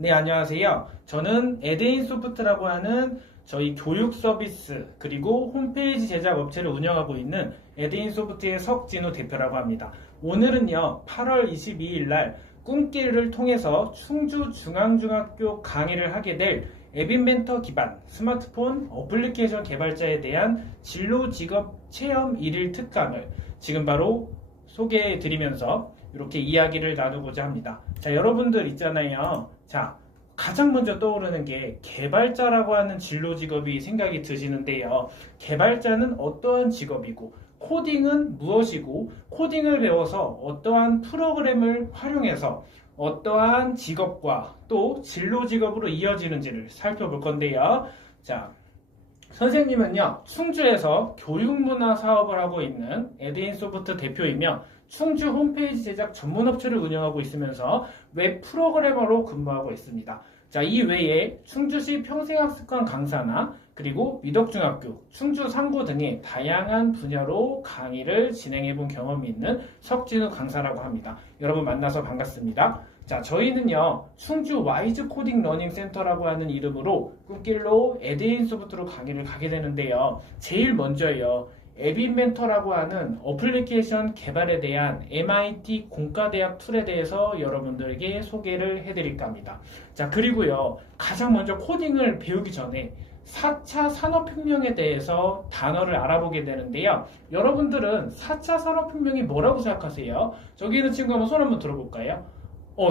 네, 안녕하세요. 저는 에드인소프트라고 하는 저희 교육 서비스 그리고 홈페이지 제작 업체를 운영하고 있는 에드인소프트의 석진우 대표라고 합니다. 오늘은요, 8월 22일 날 꿈길을 통해서 충주중앙중학교 강의를 하게 될 앱인벤터 기반 스마트폰 어플리케이션 개발자에 대한 진로 직업 체험 1일 특강을 지금 바로 소개해 드리면서 이렇게 이야기를 나누고자 합니다. 자, 여러분들 있잖아요. 자, 가장 먼저 떠오르는 게 개발자라고 하는 진로 직업이 생각이 드시는데요. 개발자는 어떠한 직업이고, 코딩은 무엇이고, 코딩을 배워서 어떠한 프로그램을 활용해서 어떠한 직업과 또 진로 직업으로 이어지는지를 살펴볼 건데요. 자, 선생님은요, 충주에서 교육문화 사업을 하고 있는 에드인소프트 대표이며 충주 홈페이지 제작 전문업체를 운영하고 있으면서 웹 프로그래머로 근무하고 있습니다. 자, 이 외에 충주시 평생학습관 강사나 그리고 미덕중학교, 충주상고 등의 다양한 분야로 강의를 진행해본 경험이 있는 석진우 강사라고 합니다. 여러분 만나서 반갑습니다. 자, 저희는요, 충주 와이즈 코딩 러닝 센터라고 하는 이름으로 꿈길로 에드인소프트로 강의를 가게 되는데요. 제일 먼저요, 앱인벤터라고 하는 어플리케이션 개발에 대한 MIT 공과대학 툴에 대해서 여러분들에게 소개를 해드릴까 합니다. 자, 그리고요, 가장 먼저 코딩을 배우기 전에 4차 산업혁명에 대해서 단어를 알아보게 되는데요. 여러분들은 4차 산업혁명이 뭐라고 생각하세요? 저기 있는 친구 한번 손 한번 들어볼까요?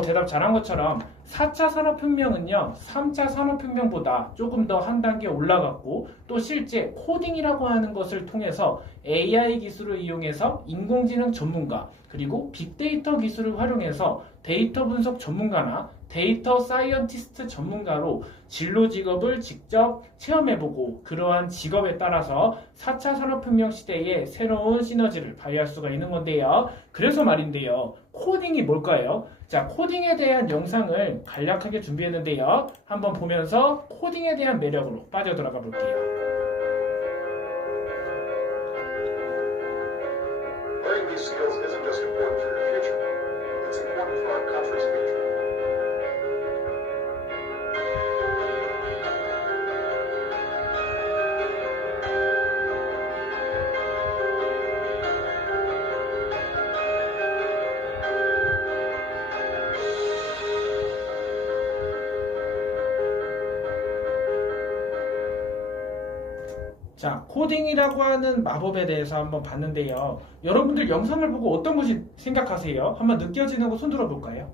대답 잘한 것처럼 4차 산업혁명은요, 3차 산업혁명보다 조금 더 한 단계 올라갔고, 또 실제 코딩이라고 하는 것을 통해서 AI 기술을 이용해서 인공지능 전문가, 그리고 빅데이터 기술을 활용해서 데이터 분석 전문가나 데이터 사이언티스트 전문가로 진로 직업을 직접 체험해보고 그러한 직업에 따라서 4차 산업혁명 시대에 새로운 시너지를 발휘할 수가 있는 건데요. 그래서 말인데요. 코딩이 뭘까요? 자, 코딩에 대한 영상을 간략하게 준비했는데요. 한번 보면서 코딩에 대한 매력으로 빠져들어가 볼게요. Learning these skills isn't just important for your future, it's important for our country's future. 자, 코딩이라고 하는 마법에 대해서 한번 봤는데요. 여러분들 영상을 보고 어떤 것이 생각하세요? 한번 느껴지는 거 손 들어볼까요?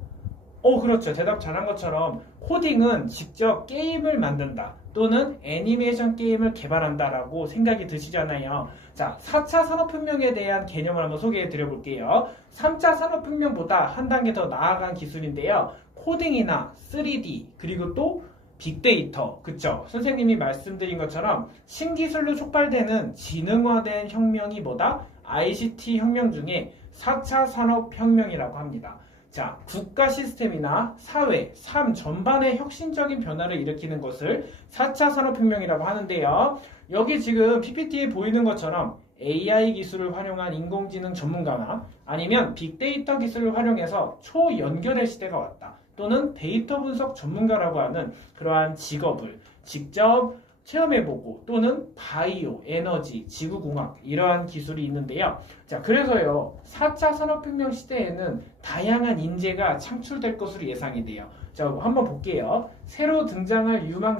그렇죠. 대답 잘한 것처럼 코딩은 직접 게임을 만든다 또는 애니메이션 게임을 개발한다라고 생각이 드시잖아요. 자, 4차 산업혁명에 대한 개념을 한번 소개해 드려 볼게요. 3차 산업혁명보다 한 단계 더 나아간 기술인데요. 코딩이나 3D 그리고 또 빅데이터, 그쵸? 선생님이 말씀드린 것처럼 신기술로 촉발되는 지능화된 혁명이 뭐다? ICT 혁명 중에 4차 산업혁명이라고 합니다. 자, 국가 시스템이나 사회, 삶 전반의 혁신적인 변화를 일으키는 것을 4차 산업혁명이라고 하는데요. 여기 지금 PPT에 보이는 것처럼 AI 기술을 활용한 인공지능 전문가나 아니면 빅데이터 기술을 활용해서 초연결의 시대가 왔다. 또는 데이터 분석 전문가라고 하는 그러한 직업을 직접 체험해보고 또는 바이오, 에너지, 지구공학 이러한 기술이 있는데요. 자, 그래서요 4차 산업혁명 시대에는 다양한 인재가 창출될 것으로 예상이 돼요. 자, 한번 볼게요. 새로 등장할 유망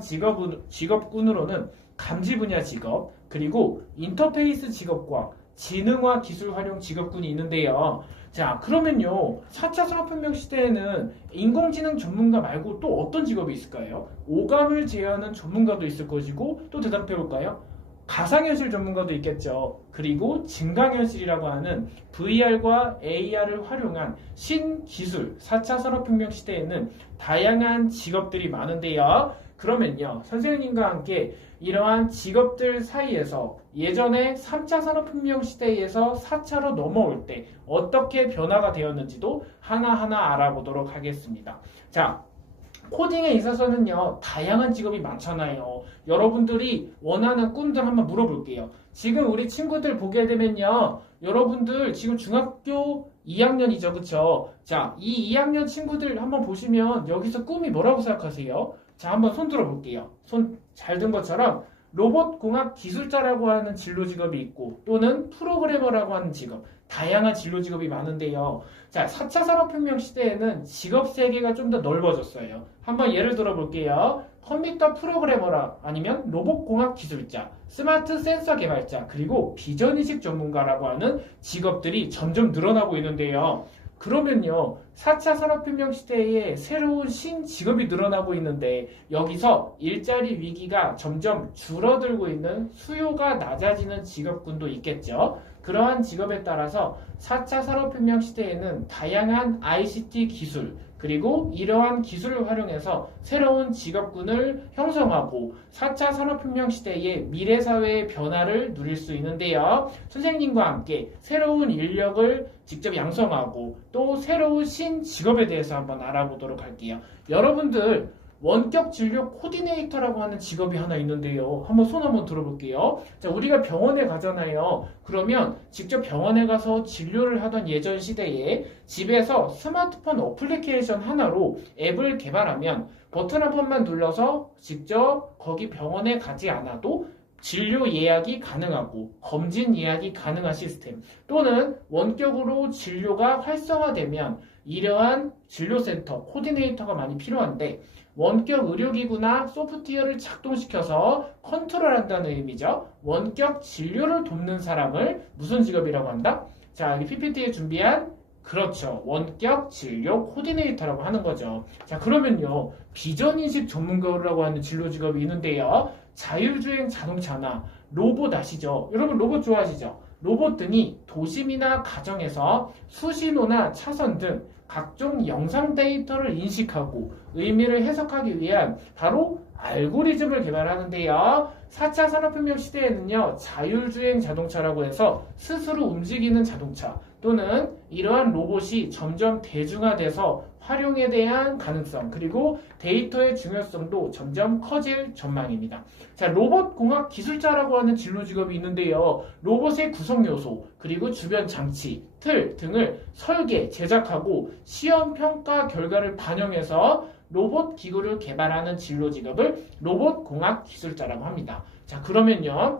직업군으로는 감지 분야 직업, 그리고 인터페이스 직업과 지능화 기술 활용 직업군이 있는데요. 자, 그러면요 4차 산업혁명 시대에는 인공지능 전문가 말고 또 어떤 직업이 있을까요? 오감을 제어하는 전문가도 있을 것이고, 또 대답해 볼까요? 가상현실 전문가도 있겠죠. 그리고 증강현실이라고 하는 VR과 AR을 활용한 신기술 4차 산업혁명 시대에는 다양한 직업들이 많은데요. 그러면요 선생님과 함께 이러한 직업들 사이에서 예전에 3차 산업혁명 시대에서 4차로 넘어올 때 어떻게 변화가 되었는지도 하나하나 알아보도록 하겠습니다. 자, 코딩에 있어서는요 다양한 직업이 많잖아요. 여러분들이 원하는 꿈들 한번 물어볼게요. 지금 우리 친구들 보게 되면요. 여러분들 지금 중학교 2학년이죠. 그쵸? 자, 이 2학년 친구들 한번 보시면 여기서 꿈이 뭐라고 생각하세요? 자, 한번 손 들어 볼게요. 손 잘 든 것처럼 로봇공학 기술자라고 하는 진로 직업이 있고 또는 프로그래머라고 하는 직업, 다양한 진로 직업이 많은데요. 자, 4차 산업혁명 시대에는 직업 세계가 좀 더 넓어졌어요. 한번 예를 들어 볼게요. 컴퓨터 프로그래머라 아니면 로봇공학 기술자, 스마트 센서 개발자, 그리고 비전인식 전문가라고 하는 직업들이 점점 늘어나고 있는데요. 그러면요, 4차 산업혁명 시대에 새로운 신직업이 늘어나고 있는데 여기서 일자리 위기가 점점 줄어들고 있는 수요가 낮아지는 직업군도 있겠죠. 그러한 직업에 따라서 4차 산업혁명 시대에는 다양한 ICT 기술, 그리고 이러한 기술을 활용해서 새로운 직업군을 형성하고 4차 산업혁명 시대의 미래사회의 변화를 누릴 수 있는데요. 선생님과 함께 새로운 인력을 직접 양성하고 또 새로운 신직업에 대해서 한번 알아보도록 할게요. 여러분들 원격 진료 코디네이터라고 하는 직업이 하나 있는데요. 한번 손 한번 들어볼게요. 자, 우리가 병원에 가잖아요. 그러면 직접 병원에 가서 진료를 하던 예전 시대에 집에서 스마트폰 어플리케이션 하나로 앱을 개발하면 버튼 한 번만 눌러서 직접 거기 병원에 가지 않아도 진료 예약이 가능하고 검진 예약이 가능한 시스템, 또는 원격으로 진료가 활성화되면 이러한 진료센터 코디네이터가 많이 필요한데 원격 의료기구나 소프트웨어를 작동시켜서 컨트롤한다는 의미죠. 원격 진료를 돕는 사람을 무슨 직업이라고 한다? 자, 여기 PPT에 준비한 그렇죠. 원격 진료 코디네이터라고 하는 거죠. 자, 그러면요. 비전인식 전문가라고 하는 진로 직업이 있는데요. 자율주행 자동차나 로봇 아시죠? 여러분 로봇 좋아하시죠? 로봇 등이 도심이나 가정에서 수신호나 차선 등 각종 영상 데이터를 인식하고 의미를 해석하기 위한 바로 알고리즘을 개발하는데요. 4차 산업혁명 시대에는요, 자율주행 자동차라고 해서 스스로 움직이는 자동차 또는 이러한 로봇이 점점 대중화돼서 활용에 대한 가능성 그리고 데이터의 중요성도 점점 커질 전망입니다. 자, 로봇공학 기술자라고 하는 진로 직업이 있는데요. 로봇의 구성 요소 그리고 주변 장치, 틀 등을 설계, 제작하고 시험 평가 결과를 반영해서 로봇 기구를 개발하는 진로 직업을 로봇공학 기술자라고 합니다. 자, 그러면요.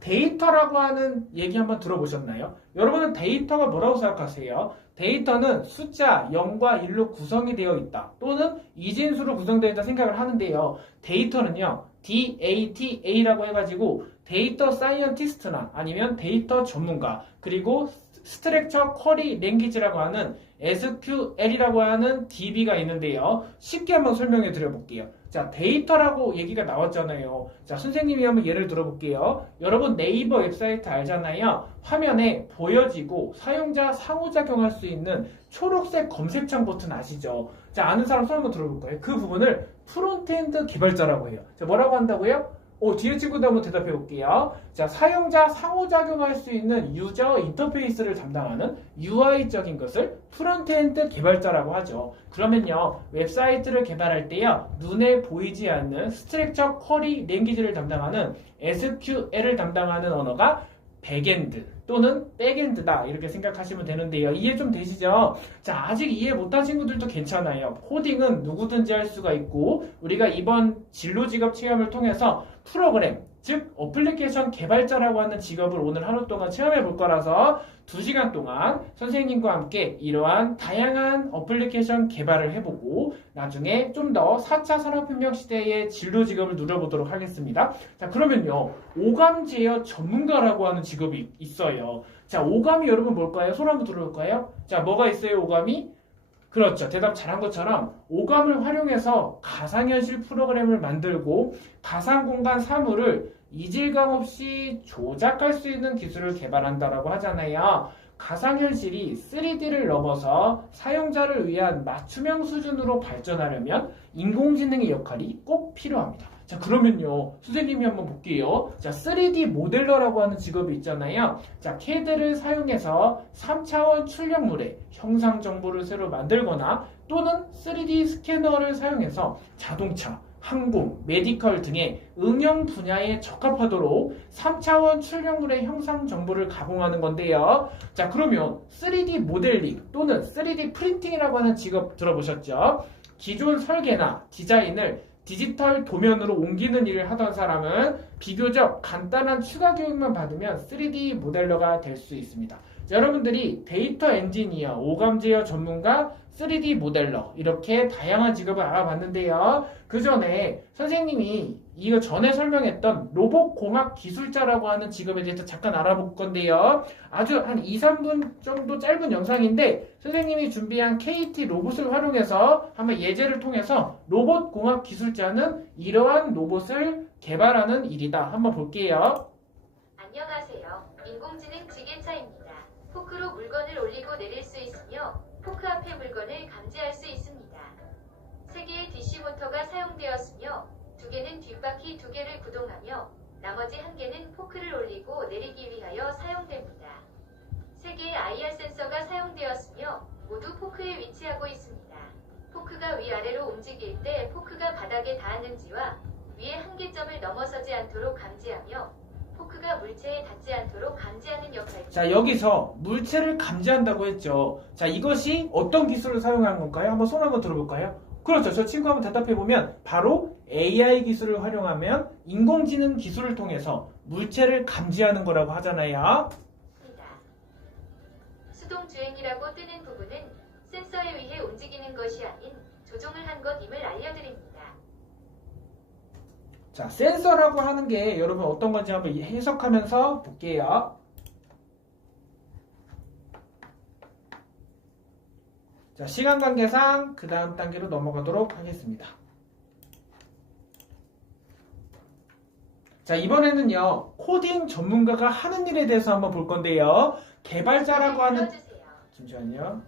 데이터라고 하는 얘기 한번 들어보셨나요? 여러분은 데이터가 뭐라고 생각하세요? 데이터는 숫자 0과 1로 구성이 되어 있다. 또는 이진수로 구성되어 있다 생각을 하는데요. 데이터는요. DATA라고 해가지고 데이터 사이언티스트나 아니면 데이터 전문가 그리고 스트럭처 쿼리 랭귀지라고 하는 SQL이라고 하는 DB가 있는데요. 쉽게 한번 설명해 드려볼게요. 자, 데이터라고 얘기가 나왔잖아요. 자, 선생님이 한번 예를 들어볼게요. 여러분 네이버 웹사이트 알잖아요. 화면에 보여지고 사용자 상호작용할 수 있는 초록색 검색창 버튼 아시죠? 자, 아는 사람 손 한번 들어볼까요? 그 부분을 프론트엔드 개발자라고 해요. 자, 뭐라고 한다고요? 뒤에 친구들 한번 대답해 볼게요. 자, 사용자 상호작용할 수 있는 유저 인터페이스를 담당하는 UI적인 것을 프론트엔드 개발자라고 하죠. 그러면요, 웹사이트를 개발할 때요, 눈에 보이지 않는 스트럭처 쿼리 랭귀지를 담당하는 SQL을 담당하는 언어가 백엔드 또는 백엔드다 이렇게 생각하시면 되는데요. 이해 좀 되시죠? 자, 아직 이해 못한 친구들도 괜찮아요. 코딩은 누구든지 할 수가 있고 우리가 이번 진로 직업 체험을 통해서 프로그램, 즉 어플리케이션 개발자라고 하는 직업을 오늘 하루 동안 체험해 볼 거라서 2시간 동안 선생님과 함께 이러한 다양한 어플리케이션 개발을 해보고 나중에 좀 더 4차 산업혁명 시대의 진로 직업을 누려보도록 하겠습니다. 자, 그러면요. 오감 제어 전문가라고 하는 직업이 있어요. 자, 오감이 여러분 뭘까요? 손 한번 들어볼까요? 자, 뭐가 있어요, 오감이? 그렇죠. 대답 잘한 것처럼 오감을 활용해서 가상현실 프로그램을 만들고 가상공간 사물을 이질감 없이 조작할 수 있는 기술을 개발한다라고 하잖아요. 가상현실이 3D를 넘어서 사용자를 위한 맞춤형 수준으로 발전하려면 인공지능의 역할이 꼭 필요합니다. 자, 그러면요. 선생님이 한번 볼게요. 자, 3D 모델러라고 하는 직업이 있잖아요. 자, CAD를 사용해서 3차원 출력물에 형상 정보를 새로 만들거나 또는 3D 스캐너를 사용해서 자동차, 항공, 메디컬 등의 응용 분야에 적합하도록 3차원 출력물의 형상 정보를 가공하는 건데요. 자, 그러면 3D 모델링 또는 3D 프린팅이라고 하는 직업 들어보셨죠? 기존 설계나 디자인을 디지털 도면으로 옮기는 일을 하던 사람은 비교적 간단한 추가 교육만 받으면 3D 모델러가 될 수 있습니다. 자, 여러분들이 데이터 엔지니어, 오감 제어 전문가, 3D 모델러 이렇게 다양한 직업을 알아봤는데요. 그 전에 선생님이 이거 전에 설명했던 로봇공학 기술자라고 하는 직업에 대해서 잠깐 알아볼 건데요. 아주 한 2, 3분 정도 짧은 영상인데 선생님이 준비한 KT 로봇을 활용해서 한번 예제를 통해서 로봇공학 기술자는 이러한 로봇을 개발하는 일이다. 한번 볼게요. 안녕하세요. 인공지능 지게차입니다. 포크로 물건을 올리고 내릴 수 있으며 포크 앞에 물건을 감지할 수 있습니다. 3개의 DC 모터가 사용되었으며 2개는 뒷바퀴 2개를 구동하며 나머지 1개는 포크를 올리고 내리기 위하여 사용됩니다. 3개의 IR 센서가 사용되었으며 모두 포크에 위치하고 있습니다. 포크가 위아래로 움직일 때 포크가 바닥에 닿았는지와 위에 한계점을 넘어서지 않도록 감지하며 포크가 물체에 닿지 않도록 감지하는 역할입니다. 자, 여기서 물체를 감지한다고 했죠. 자, 이것이 어떤 기술을 사용한 건가요? 한번 손 한번 들어볼까요? 그렇죠. 저 친구 한번 대답해보면 바로 AI 기술을 활용하면 인공지능 기술을 통해서 물체를 감지하는 거라고 하잖아요. 수동주행이라고 뜨는 부분은 센서에 의해 움직이는 것이 아닌 조종을 한 것임을 알려드립니다. 자, 센서라고 하는 게 여러분 어떤 건지 한번 해석하면서 볼게요. 자, 시간 관계상 그 다음 단계로 넘어가도록 하겠습니다. 자, 이번에는요, 코딩 전문가가 하는 일에 대해서 한번 볼 건데요. 개발자라고 하는, 잠시만요.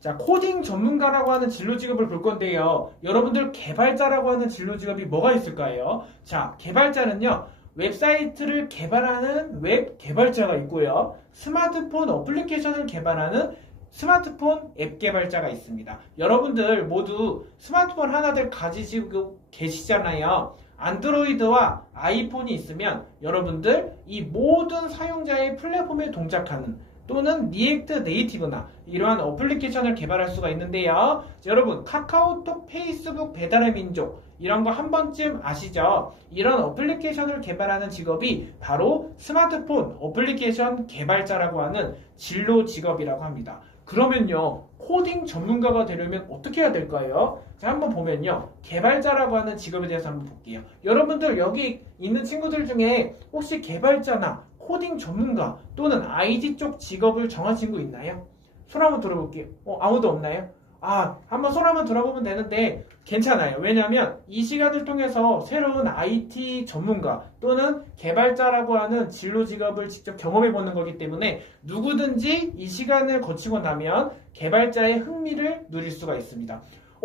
자, 코딩 전문가라고 하는 진로 직업을 볼 건데요. 여러분들 개발자라고 하는 진로 직업이 뭐가 있을까요? 자, 개발자는요, 웹사이트를 개발하는 웹 개발자가 있고요. 스마트폰 어플리케이션을 개발하는 스마트폰 앱 개발자가 있습니다. 여러분들 모두 스마트폰 하나들 가지시고 계시잖아요. 안드로이드와 아이폰이 있으면 여러분들 이 모든 사용자의 플랫폼에 동작하는 또는 리액트 네이티브나 이러한 어플리케이션을 개발할 수가 있는데요. 자, 여러분 카카오톡, 페이스북, 배달의 민족 이런 거 한 번쯤 아시죠? 이런 어플리케이션을 개발하는 직업이 바로 스마트폰 어플리케이션 개발자라고 하는 진로 직업이라고 합니다. 그러면요, 코딩 전문가가 되려면 어떻게 해야 될까요? 자, 한번 보면요, 개발자라고 하는 직업에 대해서 한번 볼게요. 여러분들 여기 있는 친구들 중에 혹시 개발자나 코딩 전문가 또는 IT 쪽 직업을 정한 친구 있나요? 손 한번 들어볼게요. 아무도 없나요? 한번 손 한번 들어보면 되는데 괜찮아요. 왜냐하면 이 시간을 통해서 새로운 IT 전문가 또는 개발자라고 하는 진로 직업을 직접 경험해보는 거기 때문에 누구든지 이 시간을 거치고 나면 개발자의 흥미를 누릴 수가 있습니다.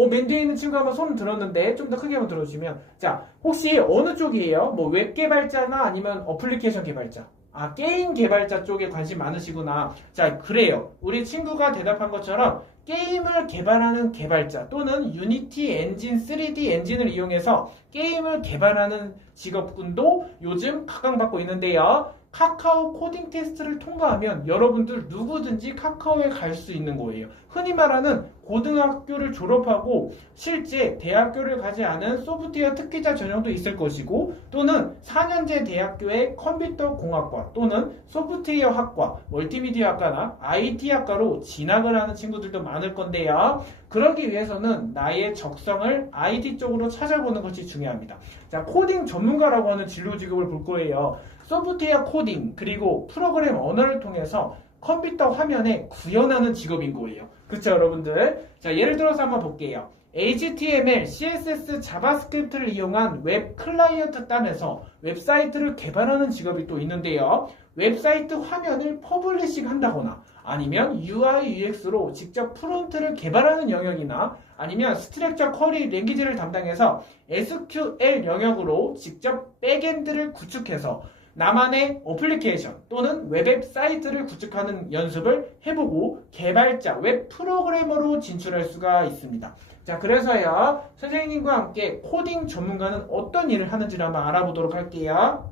맨 뒤에 있는 친구 한번 손 들었는데 좀 더 크게 한번 들어주시면, 자, 혹시 어느 쪽이에요? 뭐 웹 개발자나 아니면 어플리케이션 개발자? 게임 개발자 쪽에 관심 많으시구나. 자, 그래요. 우리 친구가 대답한 것처럼 게임을 개발하는 개발자 또는 유니티 엔진, 3D 엔진을 이용해서 게임을 개발하는 직업군도 요즘 각광받고 있는데요. 카카오 코딩 테스트를 통과하면 여러분들 누구든지 카카오에 갈 수 있는 거예요. 흔히 말하는 고등학교를 졸업하고 실제 대학교를 가지 않은 소프트웨어 특기자 전형도 있을 것이고 또는 4년제 대학교의 컴퓨터 공학과 또는 소프트웨어 학과, 멀티미디어 학과나 IT 학과로 진학을 하는 친구들도 많을 건데요. 그러기 위해서는 나의 적성을 IT 쪽으로 찾아보는 것이 중요합니다. 자, 코딩 전문가라고 하는 진로 직업을 볼 거예요. 소프트웨어 코딩 그리고 프로그램 언어를 통해서 컴퓨터 화면에 구현하는 직업인 거예요. 그쵸 여러분들? 자, 예를 들어서 한번 볼게요. HTML, CSS, 자바스크립트를 이용한 웹 클라이언트 단에서 웹사이트를 개발하는 직업이 또 있는데요. 웹사이트 화면을 퍼블리싱 한다거나 아니면 UI, UX로 직접 프론트를 개발하는 영역이나 아니면 스트럭처 쿼리 랭귀지를 담당해서 SQL 영역으로 직접 백엔드를 구축해서 나만의 어플리케이션 또는 웹사이트를 구축하는 연습을 해보고 개발자, 웹 프로그래머로 진출할 수가 있습니다. 자, 그래서요, 선생님과 함께 코딩 전문가는 어떤 일을 하는지를 한번 알아보도록 할게요.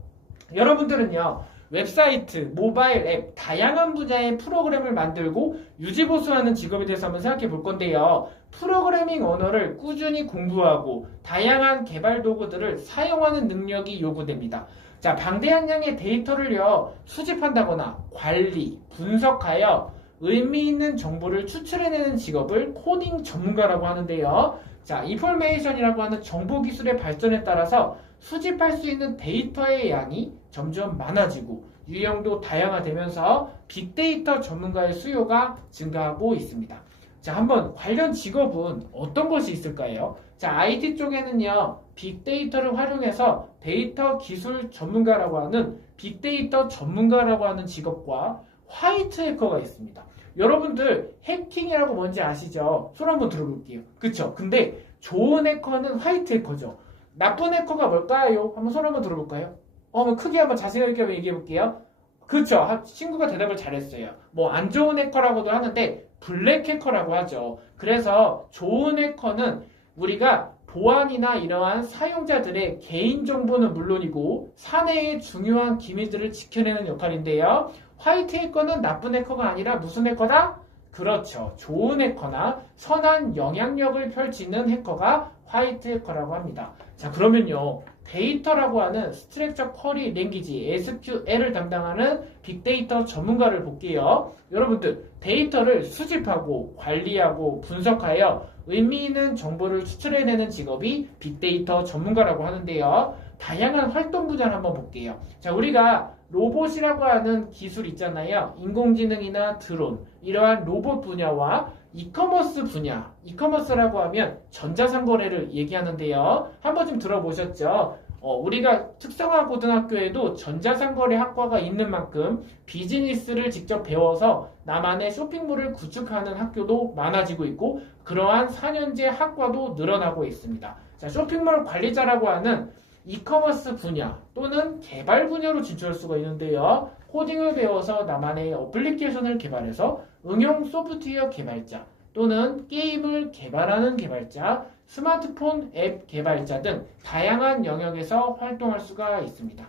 여러분들은요, 웹사이트, 모바일 앱, 다양한 분야의 프로그램을 만들고 유지보수하는 직업에 대해서 한번 생각해 볼 건데요. 프로그래밍 언어를 꾸준히 공부하고 다양한 개발 도구들을 사용하는 능력이 요구됩니다. 자, 방대한 양의 데이터를요, 수집한다거나 관리, 분석하여 의미 있는 정보를 추출해내는 직업을 코딩 전문가라고 하는데요. 자, 인포메이션이라고 하는 정보 기술의 발전에 따라서 수집할 수 있는 데이터의 양이 점점 많아지고 유형도 다양화되면서 빅데이터 전문가의 수요가 증가하고 있습니다. 자, 한번 관련 직업은 어떤 것이 있을까요? 자, IT 쪽에는요, 빅데이터를 활용해서 데이터 기술 전문가라고 하는 빅데이터 전문가라고 하는 직업과 화이트 해커가 있습니다. 여러분들 해킹이라고 뭔지 아시죠? 손 한번 들어볼게요. 그쵸? 근데 좋은 해커는 화이트 해커죠. 나쁜 해커가 뭘까요? 한번 손 한번 들어볼까요? 한번 크게 한번 자세히 한번 얘기해 볼게요. 그쵸? 친구가 대답을 잘했어요. 뭐 안 좋은 해커라고도 하는데 블랙 해커라고 하죠. 그래서 좋은 해커는 우리가 보안이나 이러한 사용자들의 개인정보는 물론이고 사내의 중요한 기밀들을 지켜내는 역할인데요. 화이트 해커는 나쁜 해커가 아니라 무슨 해커다? 그렇죠. 좋은 해커나 선한 영향력을 펼치는 해커가 화이트 해커라고 합니다. 자, 그러면요. 데이터라고 하는 스트럭처 쿼리 랭귀지 SQL을 담당하는 빅데이터 전문가를 볼게요. 여러분들 데이터를 수집하고 관리하고 분석하여 의미 있는 정보를 추출해내는 직업이 빅데이터 전문가라고 하는데요. 다양한 활동 분야를 한번 볼게요. 자, 우리가 로봇이라고 하는 기술 있잖아요. 인공지능이나 드론, 이러한 로봇 분야와 이커머스 분야, 이커머스라고 하면 전자상거래를 얘기하는데요. 한번 좀 들어보셨죠? 우리가 특성화 고등학교에도 전자상거래 학과가 있는 만큼 비즈니스를 직접 배워서 나만의 쇼핑몰을 구축하는 학교도 많아지고 있고 그러한 4년제 학과도 늘어나고 있습니다. 자, 쇼핑몰 관리자라고 하는 이커머스 분야 또는 개발 분야로 진출할 수가 있는데요. 코딩을 배워서 나만의 어플리케이션을 개발해서 응용 소프트웨어 개발자 또는 게임을 개발하는 개발자, 스마트폰 앱 개발자 등 다양한 영역에서 활동할 수가 있습니다.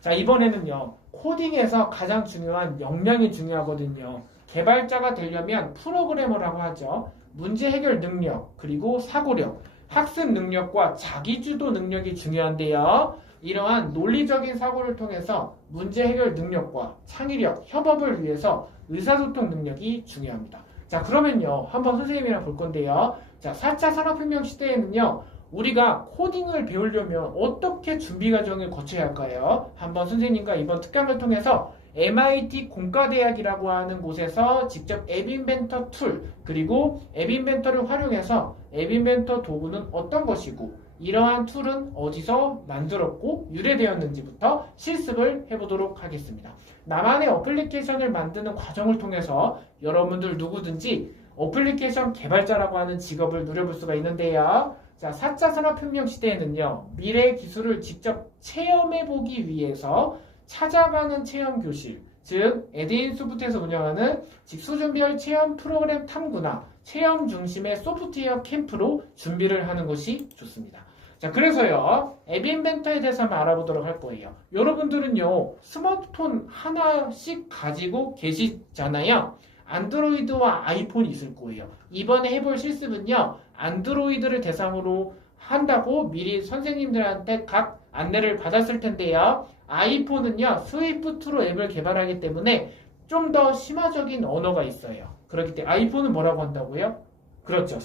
자, 이번에는요. 코딩에서 가장 중요한 역량이 중요하거든요. 개발자가 되려면 프로그래머라고 하죠. 문제 해결 능력, 그리고 사고력, 학습 능력과 자기주도 능력이 중요한데요. 이러한 논리적인 사고를 통해서 문제 해결 능력과 창의력, 협업을 위해서 의사소통 능력이 중요합니다. 자, 그러면요. 한번 선생님이랑 볼 건데요. 자, 4차 산업혁명 시대에는요. 우리가 코딩을 배우려면 어떻게 준비 과정을 거쳐야 할까요? 한번 선생님과 이번 특강을 통해서 MIT 공과대학이라고 하는 곳에서 직접 앱인벤터 툴 그리고 앱인벤터를 활용해서 앱인벤터 도구는 어떤 것이고 이러한 툴은 어디서 만들었고 유래되었는지부터 실습을 해보도록 하겠습니다. 나만의 어플리케이션을 만드는 과정을 통해서 여러분들 누구든지 어플리케이션 개발자라고 하는 직업을 누려볼 수가 있는데요. 자, 4차 산업혁명 시대에는요. 미래 기술을 직접 체험해보기 위해서 찾아가는 체험 교실, 즉 에드인 소프트에서 운영하는 수준별 체험 프로그램 탐구나 체험 중심의 소프트웨어 캠프로 준비를 하는 것이 좋습니다. 자, 그래서요. 앱인벤터에 대해서 한번 알아보도록 할 거예요. 여러분들은요. 스마트폰 하나씩 가지고 계시잖아요. 안드로이드와 아이폰이 있을 거예요. 이번에 해볼 실습은요. 안드로이드를 대상으로 한다고 미리 선생님들한테 각 안내를 받았을 텐데요. 아이폰은요. 스위프트로 앱을 개발하기 때문에 좀 더 심화적인 언어가 있어요. 그렇기 때문에 아이폰은 뭐라고 한다고요? 그렇죠.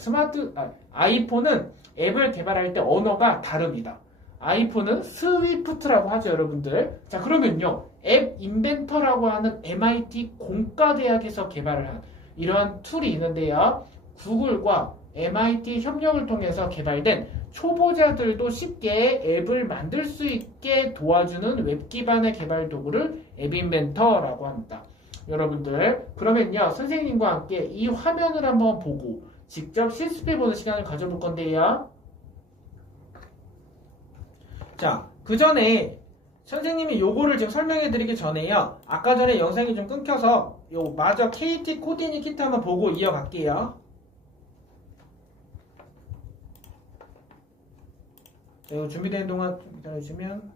아이폰은 앱을 개발할 때 언어가 다릅니다. 아이폰은 스위프트라고 하죠, 여러분들. 자, 그러면요. 앱 인벤터라고 하는 MIT 공과대학에서 개발을 한 이러한 툴이 있는데요. 구글과 MIT 협력을 통해서 개발된 초보자들도 쉽게 앱을 만들 수 있게 도와주는 웹 기반의 개발 도구를 앱인벤터라고 합니다. 여러분들, 그러면요. 선생님과 함께 이 화면을 한번 보고 직접 실습해보는 시간을 가져볼 건데요. 자, 그 전에 선생님이 요거를 지금 설명해 드리기 전에요. 아까 전에 영상이 좀 끊겨서 요 마저 KT 코디니 키트 한번 보고 이어갈게요. 자, 이거 준비되는 동안 좀 기다려주시면.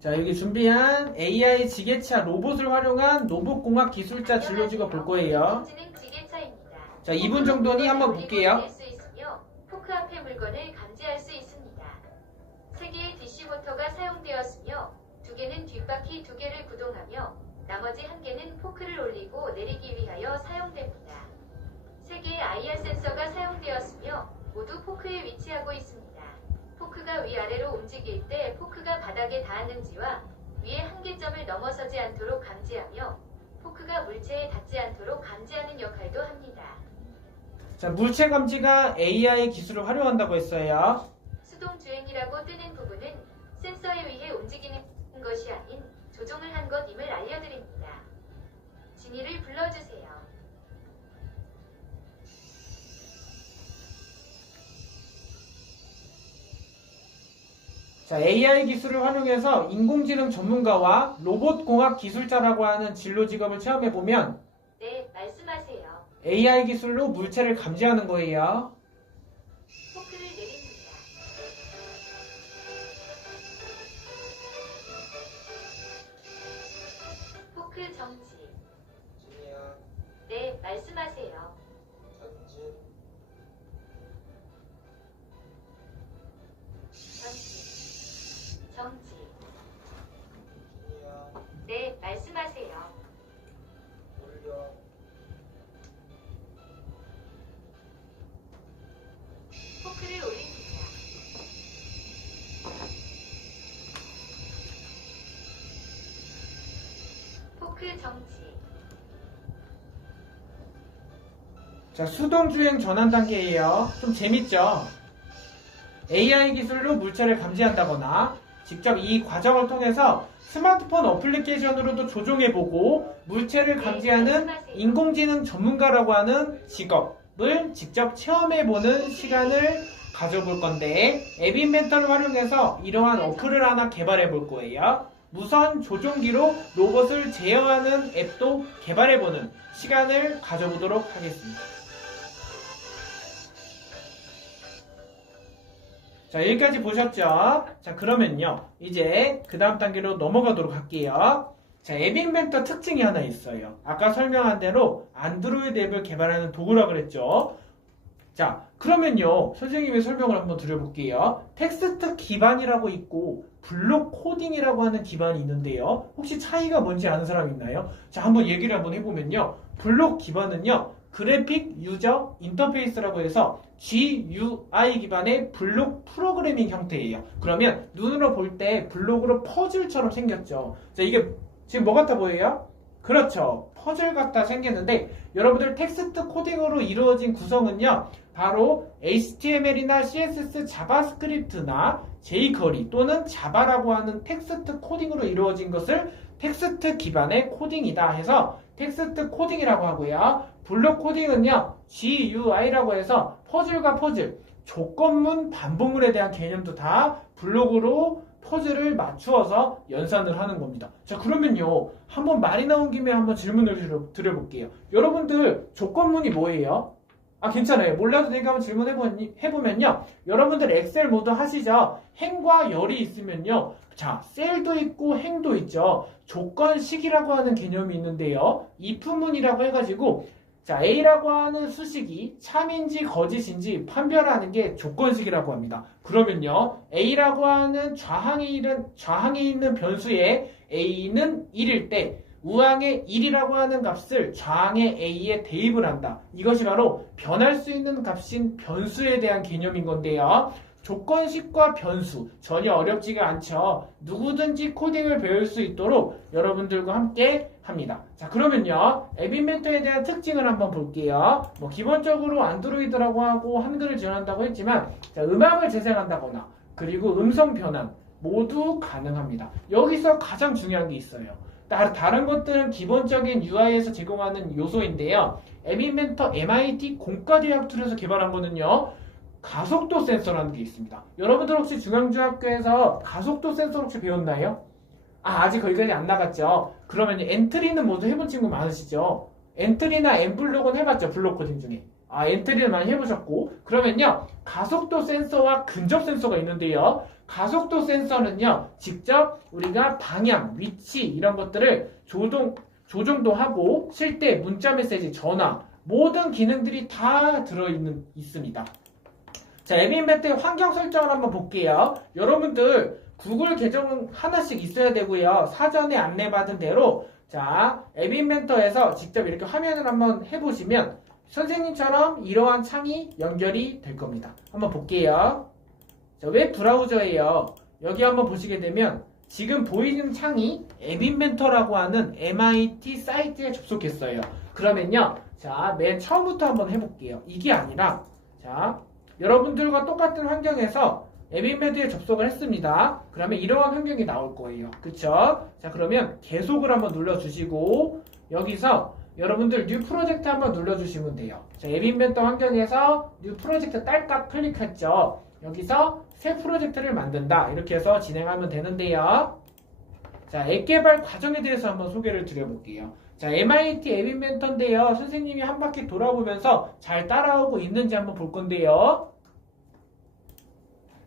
자, 여기 준비한 AI 지게차 로봇을 활용한 로봇공학 기술자 진로직업 볼 거예요. 인공지능 지게차입니다. 자, 2분 정도니 한번 볼게요. 수 있으며 포크 앞의 물건을 감지할 수 있습니다. 3개의 DC 모터가 사용되었으며 2개는 뒷바퀴 2개를 구동하며 나머지 1개는 포크를 올리고 내리기 위하여 사용됩니다. 3개의 IR 센서가 사용되었으며 모두 포크에 위치하고 있습니다. 포크가 위아래로 움직일 때 포크가 바닥에 닿았는지와 위의 한계점을 넘어서지 않도록 감지하며 포크가 물체에 닿지 않도록 감지하는 역할도 합니다. 자, 물체 감지가 AI 기술을 활용한다고 했어요. 수동주행이라고 뜨는 부분은 센서에 의해 움직이는 것이 아닌 조종을 한 것임을 알려드립니다. 진이를 불러주세요. 자, AI 기술을 활용해서 인공지능 전문가와 로봇공학 기술자라고 하는 진로 직업을 체험해보면 네, 말씀하세요. AI 기술로 물체를 감지하는 거예요. 포크를 내립니다. 포크 정지. 진이야, 네, 말씀하세요. 전진, 정지. 정지. 진이야, 네, 말씀하세요. 올려, 포크를 올립니다. 포크 정지. 자, 수동주행 전환 단계예요. 좀 재밌죠? AI 기술로 물체를 감지한다거나 직접 이 과정을 통해서 스마트폰 어플리케이션으로도 조종해보고 물체를 감지하는 인공지능 전문가라고 하는 직업을 직접 체험해보는 시간을 가져볼 건데 앱 인벤터를 활용해서 이러한 어플을 하나 개발해볼 거예요. 무선 조종기로 로봇을 제어하는 앱도 개발해보는 시간을 가져보도록 하겠습니다. 자, 여기까지 보셨죠? 자, 그러면요. 이제 그 다음 단계로 넘어가도록 할게요. 자, 앱 인벤터 특징이 하나 있어요. 아까 설명한 대로 안드로이드 앱을 개발하는 도구라 그랬죠? 자, 그러면요. 선생님의 설명을 한번 드려볼게요. 텍스트 기반이라고 있고 블록 코딩이라고 하는 기반이 있는데요. 혹시 차이가 뭔지 아는 사람 있나요? 자, 한번 얘기를 한번 해보면요. 블록 기반은요. 그래픽 유저 인터페이스라고 해서 GUI 기반의 블록 프로그래밍 형태예요. 그러면 눈으로 볼 때 블록으로 퍼즐처럼 생겼죠. 자, 이게 지금 뭐 같아 보여요? 그렇죠. 퍼즐 같다 생겼는데 여러분들 텍스트 코딩으로 이루어진 구성은요. 바로 HTML이나 CSS, 자바스크립트나 jQuery 또는 자바라고 하는 텍스트 코딩으로 이루어진 것을 텍스트 기반의 코딩이다 해서 텍스트 코딩이라고 하고요. 블록 코딩은요. GUI라고 해서 퍼즐과 퍼즐, 조건문, 반복문에 대한 개념도 다 블록으로 퍼즐을 맞추어서 연산을 하는 겁니다. 자, 그러면요. 한번 말이 나온 김에 한번 질문을 드려볼게요. 여러분들 조건문이 뭐예요? 아, 괜찮아요. 몰라도 되니까 한번 질문해보면요. 여러분들 엑셀 모두 하시죠? 행과 열이 있으면요. 자, 셀도 있고 행도 있죠. 조건식이라고 하는 개념이 있는데요. if문이라고 해가지고 자, A라고 하는 수식이 참인지 거짓인지 판별하는 게 조건식이라고 합니다. 그러면요. A라고 하는 좌항에 있는 변수에 A는 1일 때 우항의 1이라고 하는 값을 좌항의 A에 대입을 한다. 이것이 바로 변할 수 있는 값인 변수에 대한 개념인 건데요. 조건식과 변수 전혀 어렵지가 않죠. 누구든지 코딩을 배울 수 있도록 여러분들과 함께 합니다. 자, 그러면요, 앱 인벤터에 대한 특징을 한번 볼게요. 뭐 기본적으로 안드로이드라고 하고 한글을 지원한다고 했지만, 자, 음악을 재생한다거나 그리고 음성 변환 모두 가능합니다. 여기서 가장 중요한 게 있어요. 다른 것들은 기본적인 UI에서 제공하는 요소인데요. 앱 인벤터 MIT 공과대학 툴에서 개발한 거는요, 가속도 센서라는 게 있습니다. 여러분들 혹시 중앙중학교에서 가속도 센서 혹시 배웠나요? 아직 거기까지 안 나갔죠. 그러면 엔트리는 모두 해본 친구 많으시죠? 엔트리나 엠블록은 해봤죠, 블록 코딩 중에. 엔트리는 많이 해보셨고, 그러면요, 가속도 센서와 근접 센서가 있는데요. 가속도 센서는요, 직접 우리가 방향, 위치 이런 것들을 조정도 하고 쉴 때 문자 메시지, 전화 모든 기능들이 다 있습니다. 자, 앱 인벤터의 환경 설정을 한번 볼게요. 여러분들 구글 계정 하나씩 있어야 되고요. 사전에 안내받은 대로 자, 앱 인벤터에서 직접 이렇게 화면을 한번 해보시면 선생님처럼 이러한 창이 연결이 될 겁니다. 한번 볼게요. 자, 웹 브라우저예요. 여기 한번 보시게 되면 지금 보이는 창이 앱 인벤터라고 하는 MIT 사이트에 접속했어요. 그러면요, 자, 맨 처음부터 한번 해볼게요. 이게 아니라, 자, 여러분들과 똑같은 환경에서 앱 인벤터에 접속을 했습니다. 그러면 이러한 환경이 나올 거예요. 그쵸? 자, 그러면 계속을 한번 눌러주시고, 여기서 여러분들 뉴 프로젝트 한번 눌러주시면 돼요. 자, 앱 인벤터 환경에서 뉴 프로젝트 딸깍 클릭했죠. 여기서 새 프로젝트를 만든다. 이렇게 해서 진행하면 되는데요. 자, 앱 개발 과정에 대해서 한번 소개를 드려볼게요. 자, MIT 앱 인벤터인데요. 선생님이 한 바퀴 돌아보면서 잘 따라오고 있는지 한번 볼 건데요.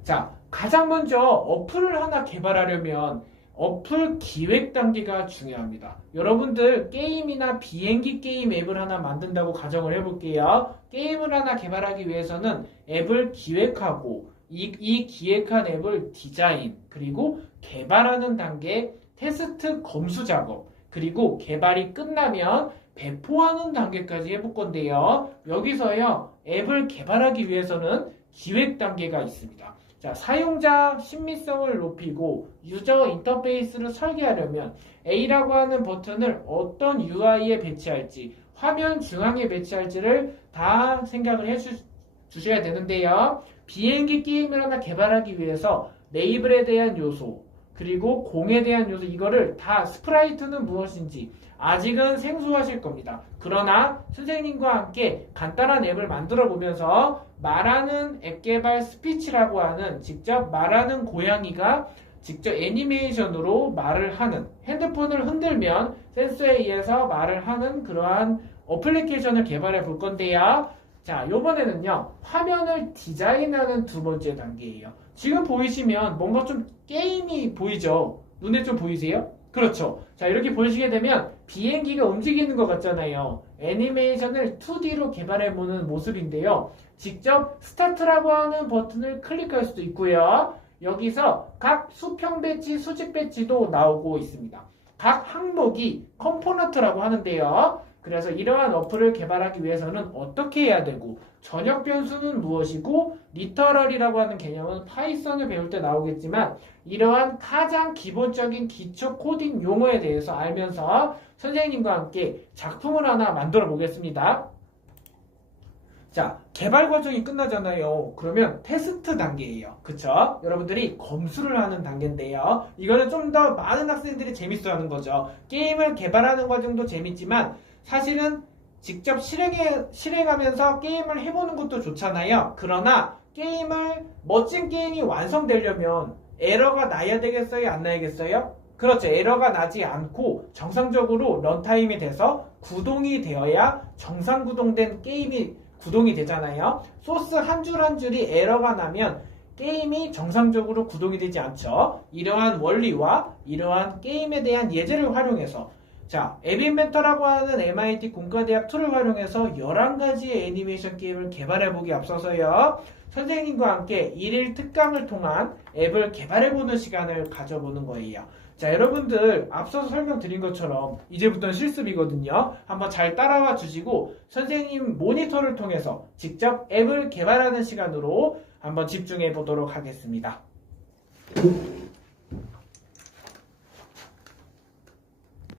자, 가장 먼저 어플을 하나 개발하려면 어플 기획 단계가 중요합니다. 여러분들 게임이나 비행기 게임 앱을 하나 만든다고 가정을 해볼게요. 게임을 하나 개발하기 위해서는 앱을 기획하고 이 기획한 앱을 디자인, 그리고 개발하는 단계, 테스트 검수 작업, 그리고 개발이 끝나면 배포하는 단계까지 해볼 건데요. 여기서요, 앱을 개발하기 위해서는 기획 단계가 있습니다. 자, 사용자 친밀성을 높이고 유저 인터페이스를 설계하려면 A라고 하는 버튼을 어떤 UI에 배치할지, 화면 중앙에 배치할지를 다 생각을 해주셔야 되는데요. 비행기 게임을 하나 개발하기 위해서 레이블에 대한 요소, 그리고 공에 대한 요소, 이거를 다 스프라이트는 무엇인지 아직은 생소하실 겁니다. 그러나 선생님과 함께 간단한 앱을 만들어 보면서 말하는 앱 개발 스피치라고 하는 직접 말하는 고양이가 직접 애니메이션으로 말을 하는, 핸드폰을 흔들면 센서에 의해서 말을 하는 그러한 어플리케이션을 개발해 볼 건데요. 자, 요번에는요, 화면을 디자인하는 두 번째 단계예요. 지금 보이시면 뭔가 좀 게임이 보이죠? 눈에 좀 보이세요? 그렇죠. 자, 이렇게 보시게 되면 비행기가 움직이는 것 같잖아요. 애니메이션을 2D로 개발해보는 모습인데요. 직접 스타트라고 하는 버튼을 클릭할 수도 있고요. 여기서 각 수평 배치, 수직 배치도 나오고 있습니다. 각 항목이 컴포넌트라고 하는데요. 그래서 이러한 어플을 개발하기 위해서는 어떻게 해야 되고, 전역 변수는 무엇이고, 리터럴이라고 하는 개념은 파이썬을 배울 때 나오겠지만, 이러한 가장 기본적인 기초 코딩 용어에 대해서 알면서 선생님과 함께 작품을 하나 만들어 보겠습니다. 자, 개발 과정이 끝나잖아요. 그러면 테스트 단계예요. 그쵸? 여러분들이 검수를 하는 단계인데요. 이거는 좀 더 많은 학생들이 재밌어 하는 거죠. 게임을 개발하는 과정도 재밌지만 사실은 직접 실행하면서 게임을 해보는 것도 좋잖아요. 그러나 멋진 게임이 완성되려면 에러가 나야 되겠어요? 안 나야겠어요? 그렇죠. 에러가 나지 않고 정상적으로 런타임이 돼서 구동이 되어야 정상 구동된 게임이 구동이 되잖아요. 소스 한 줄 한 줄이 에러가 나면 게임이 정상적으로 구동이 되지 않죠. 이러한 원리와 이러한 게임에 대한 예제를 활용해서, 자, 앱 인벤터라고 하는 MIT 공과대학 툴을 활용해서 11가지의 애니메이션 게임을 개발해보기 앞서서요, 선생님과 함께 1일 특강을 통한 앱을 개발해보는 시간을 가져보는 거예요. 자, 여러분들 앞서서 설명드린 것처럼 이제부터는 실습이거든요. 한번 잘 따라와 주시고 선생님 모니터를 통해서 직접 앱을 개발하는 시간으로 한번 집중해 보도록 하겠습니다.